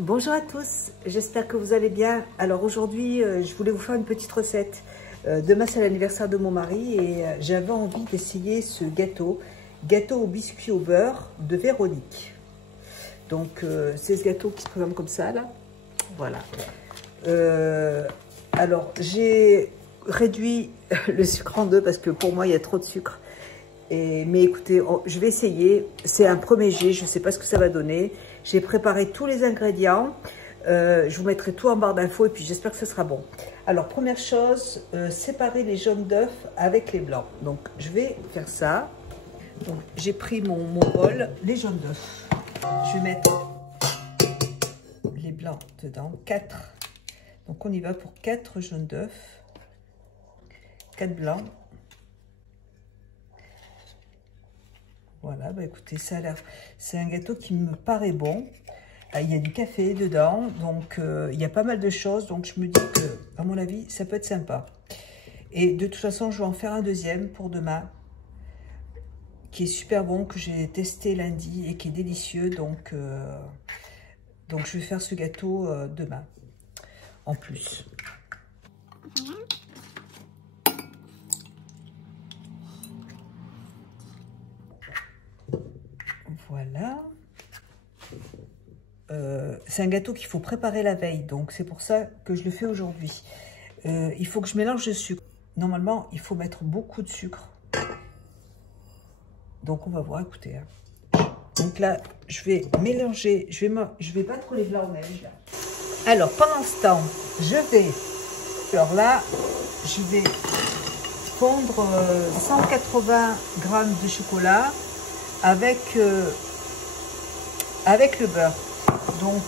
Bonjour à tous, j'espère que vous allez bien. Alors aujourd'hui, je voulais vous faire une petite recette. Demain, c'est l'anniversaire de mon mari et j'avais envie d'essayer ce gâteau au biscuit au beurre de Véronique. Donc, c'est ce gâteau qui se présente comme ça, là. Voilà. Alors, j'ai réduit le sucre en deux parce que pour moi, il y a trop de sucre. Mais écoutez, je vais essayer. C'est un premier jet, je ne sais pas ce que ça va donner. J'ai préparé tous les ingrédients. Je vous mettrai tout en barre d'infos et puis j'espère que ce sera bon. Alors, première chose, séparer les jaunes d'œufs avec les blancs. Donc, je vais faire ça. Donc, j'ai pris mon bol, les jaunes d'œufs. Je vais mettre les blancs dedans, 4. Donc, on y va pour 4 jaunes d'œufs, 4 blancs. Voilà, bah écoutez, ça a l'air, c'est un gâteau qui me paraît bon. Il y a du café dedans, donc il y a pas mal de choses. Donc je me dis que, à mon avis, ça peut être sympa. Et de toute façon, je vais en faire un deuxième pour demain, qui est super bon, que j'ai testé lundi et qui est délicieux. Donc je vais faire ce gâteau demain, en plus. Voilà. C'est un gâteau qu'il faut préparer la veille, donc c'est pour ça que je le fais aujourd'hui. Il faut que je mélange le sucre. Normalement, il faut mettre beaucoup de sucre. Donc on va voir, écoutez. Donc là, je vais mélanger, je vais battre les blancs en neige. Alors, pendant ce temps, alors là, je vais fondre 180 g de chocolat avec le beurre. Donc,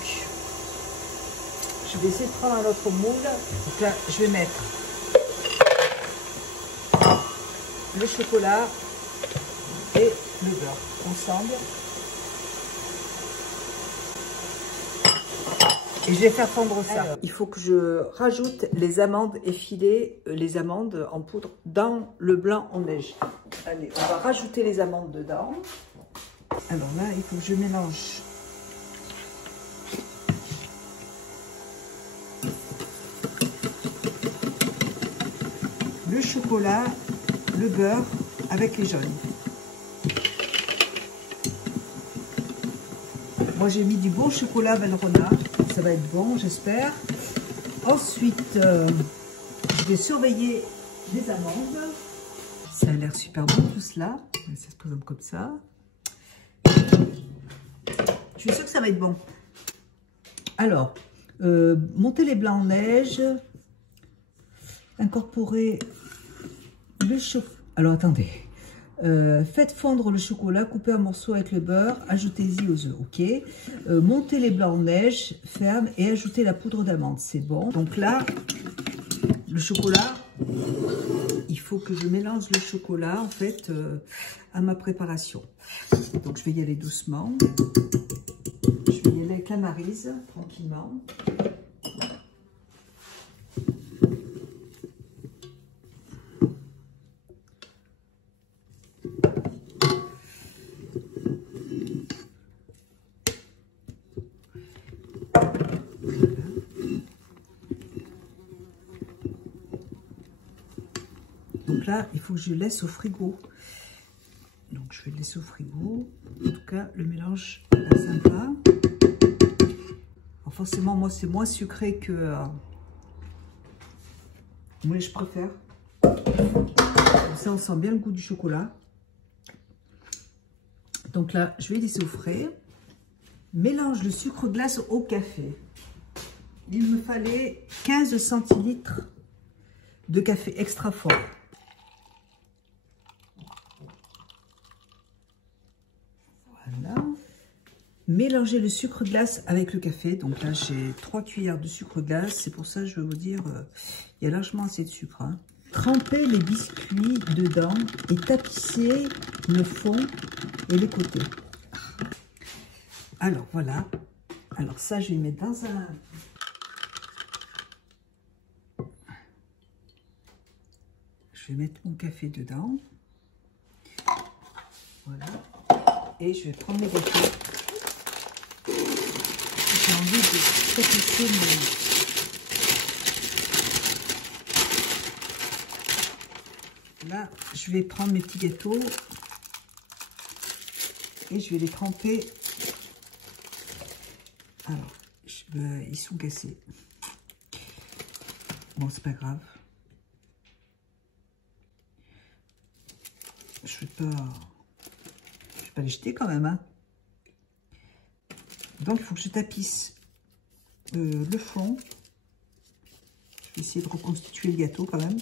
je vais essayer de prendre un autre moule. Donc là, je vais mettre le chocolat et le beurre ensemble. Et je vais faire fondre ça. Alors, il faut que je rajoute les amandes effilées, les amandes en poudre dans le blanc en neige. Allez, on va rajouter les amandes dedans. Alors là, il faut que je mélange le chocolat, le beurre avec les jaunes. Moi, j'ai mis du bon chocolat Valrhona. Ça va être bon, j'espère. Ensuite, je vais surveiller les amandes. Ça a l'air super bon tout cela. Ça se présente comme ça. Je suis sûre que ça va être bon. Alors, monter les blancs en neige. Incorporer le chocolat. Alors, attendez. Faites fondre le chocolat, coupez en morceaux avec le beurre, ajoutez-y aux œufs, ok. Montez les blancs en neige, ferme et ajoutez la poudre d'amande, c'est bon. Donc là, le chocolat, il faut que je mélange le chocolat en fait à ma préparation. Donc je vais y aller doucement. Je vais y aller avec la maryse, tranquillement. Donc là, il faut que je laisse au frigo. Donc je vais le laisser au frigo. En tout cas, le mélange est sympa. Alors forcément, moi, c'est moins sucré que... moi, je préfère. Comme ça, on sent bien le goût du chocolat. Donc là, je vais laisser au frais. Mélange le sucre glace au café. Il me fallait 15 centilitres de café extra fort. Voilà. Mélangez le sucre glace avec le café. Donc là, j'ai 3 cuillères de sucre glace. C'est pour ça que je vais vous dire, il y a largement assez de sucre. Hein. Trempez les biscuits dedans et tapissez le fond et les côtés. Alors, voilà. Alors ça, je vais mettre dans un... Je vais mettre mon café dedans. Voilà. Et je vais prendre mes gâteaux. J'ai envie de tapisser Là, je vais prendre mes petits gâteaux et je vais les tremper. Alors, ils sont cassés. Bon, c'est pas grave. Je vais pas les jeter quand même, hein. Donc, il faut que je tapisse le fond. Je vais essayer de reconstituer le gâteau quand même.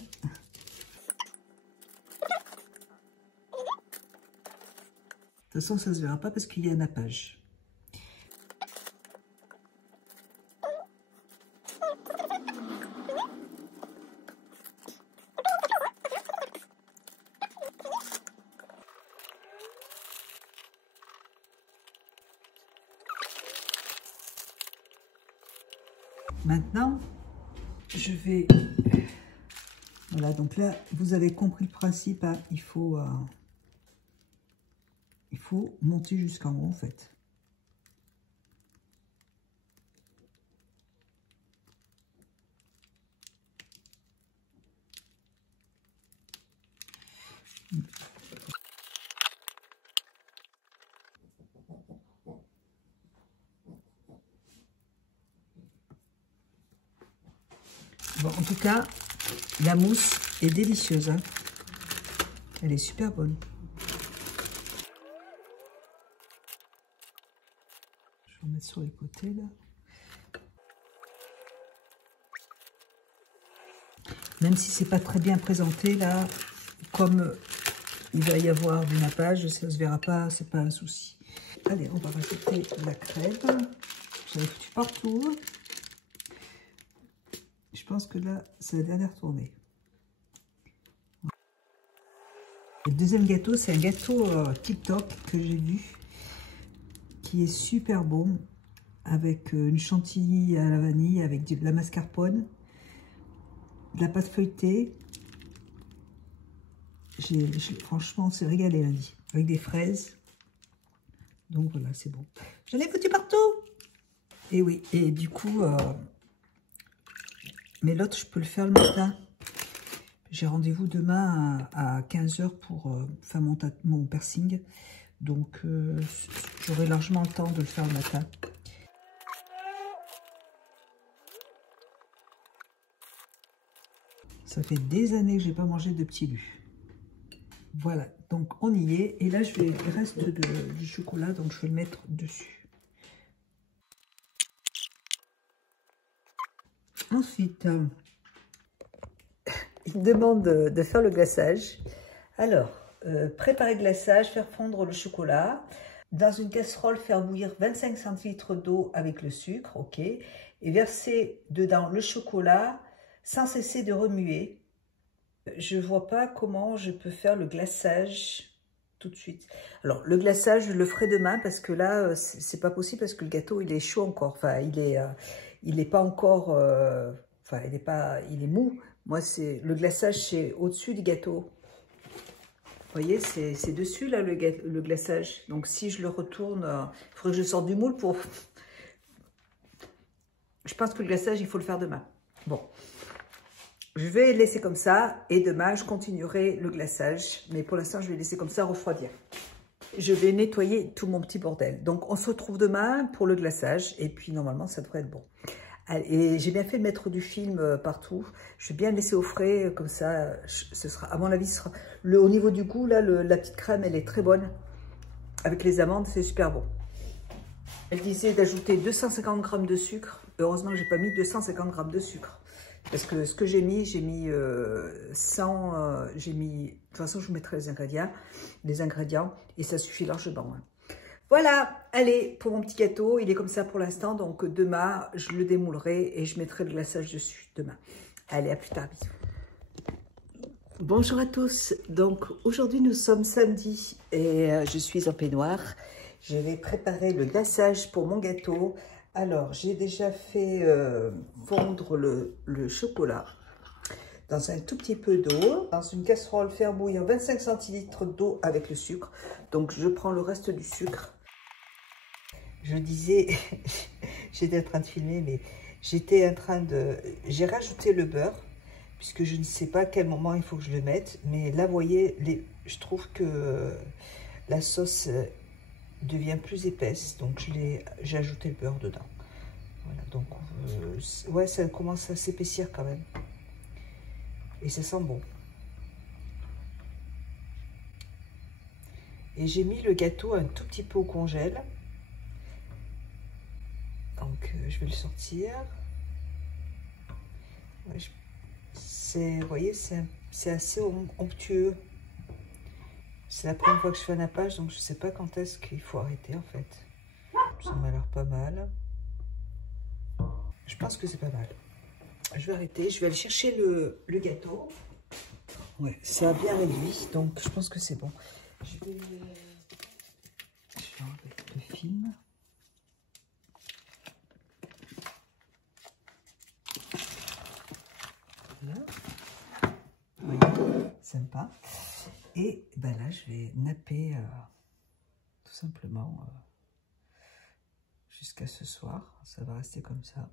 De toute façon, ça ne se verra pas parce qu'il y a un nappage. Maintenant, je vais... Voilà, donc là, vous avez compris le principe, hein, il faut monter jusqu'en haut, en fait. Bon, en tout cas, la mousse est délicieuse, hein. Elle est super bonne. Je vais en mettre sur les côtés, là. Même si c'est pas très bien présenté, là, comme il va y avoir du nappage, ça se verra pas, c'est pas un souci. Allez, on va rajouter la crème. J'en ai foutu partout. Je pense que là, c'est la dernière tournée. Le deuxième gâteau, c'est un gâteau TikTok que j'ai vu, qui est super bon, avec une chantilly à la vanille, avec de la mascarpone, de la pâte feuilletée. Franchement, on s'est régalé lundi, avec des fraises. Donc voilà, c'est bon. J'en ai foutu partout. Et oui, et du coup, mais l'autre, je peux le faire le matin. J'ai rendez-vous demain à 15 h pour faire mon piercing. Donc, j'aurai largement le temps de le faire le matin. Ça fait des années que je n'ai pas mangé de petits lus. Voilà, donc on y est. Et là, il reste du chocolat, donc je vais le mettre dessus. Ensuite, il me demande de faire le glaçage. Alors, préparer le glaçage, faire fondre le chocolat. Dans une casserole, faire bouillir 25 centilitres d'eau avec le sucre, ok. Et verser dedans le chocolat sans cesser de remuer. Je ne vois pas comment je peux faire le glaçage tout de suite. Alors, le glaçage, je le ferai demain parce que là, c'est pas possible parce que le gâteau, il est chaud encore. Enfin, il est pas encore... enfin, il est mou. Moi, le glaçage, c'est au-dessus du gâteau. Vous voyez, c'est dessus, là, le glaçage. Donc, si je le retourne, il faudrait que je sorte du moule pour... Je pense que le glaçage, il faut le faire demain. Bon. Je vais laisser comme ça et demain, je continuerai le glaçage. Mais pour l'instant, je vais laisser comme ça refroidir. Je vais nettoyer tout mon petit bordel. Donc, on se retrouve demain pour le glaçage. Et puis, normalement, ça devrait être bon. Et j'ai bien fait de mettre du film partout. Je vais bien le laisser au frais. Comme ça, ce sera, à mon avis, au niveau du goût, là, la petite crème, elle est très bonne. Avec les amandes, c'est super bon. Elle disait d'ajouter 250 g de sucre. Heureusement, j'ai pas mis 250 g de sucre. Parce que ce que j'ai mis 100, de toute façon, je vous mettrai les ingrédients, et ça suffit largement. Hein. Voilà, allez, pour mon petit gâteau, il est comme ça pour l'instant, donc demain, je le démoulerai et je mettrai le glaçage dessus demain. Allez, à plus tard, bisous. Bonjour à tous, donc aujourd'hui nous sommes samedi et je suis en peignoir. Je vais préparer le glaçage pour mon gâteau. Alors, j'ai déjà fait fondre le chocolat dans un tout petit peu d'eau. Dans une casserole, faire bouillir 25 centilitres d'eau avec le sucre. Donc, je prends le reste du sucre. je disais, j'étais en train de filmer, mais j'étais en train de... J'ai rajouté le beurre, puisque je ne sais pas à quel moment il faut que je le mette. Mais là, vous voyez, je trouve que la sauce devient plus épaisse. Donc, j'ai ajouté le beurre dedans. Voilà, donc, ouais, ça commence à s'épaissir quand même. Et ça sent bon. Et j'ai mis le gâteau un tout petit peu au congèle. Donc, je vais le sortir. Ouais, vous voyez, c'est assez onctueux. C'est la première fois que je fais un nappage, donc je ne sais pas quand est-ce qu'il faut arrêter en fait. Ça m'a l'air pas mal. Je pense que c'est pas mal. Je vais arrêter, je vais aller chercher le gâteau. Ouais, c'est à bien réduit, donc je pense que c'est bon. Je vais enlever le film. Voilà. Oui, sympa. Et ben là, je vais napper tout simplement jusqu'à ce soir. Ça va rester comme ça.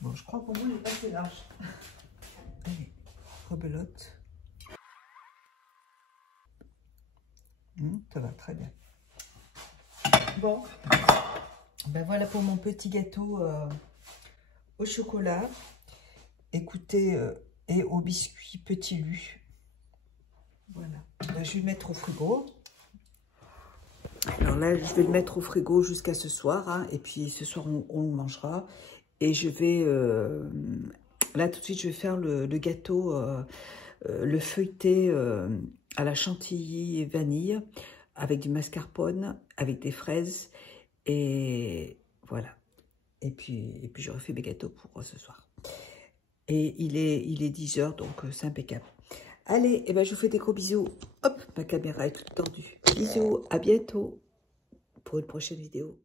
Bon, je crois qu'au moins, il n'est pas assez large. Allez, rebelote. Ça va très bien. Bon, ben voilà pour mon petit gâteau au chocolat. Écoutez, et au biscuit Petit Lu. Voilà. Ben, je vais le mettre au frigo. Alors là, je vais le mettre au frigo jusqu'à ce soir. Hein, et puis ce soir, on le mangera. Et je vais... là, tout de suite, je vais faire le gâteau, le feuilleté à la chantilly et vanille, avec du mascarpone, avec des fraises. Et voilà. Et puis j'aurai fait mes gâteaux pour ce soir. Et il est 10 h, donc c'est impeccable. Allez, et ben, je vous fais des gros bisous. Hop, ma caméra est toute tendue. Bisous, à bientôt pour une prochaine vidéo.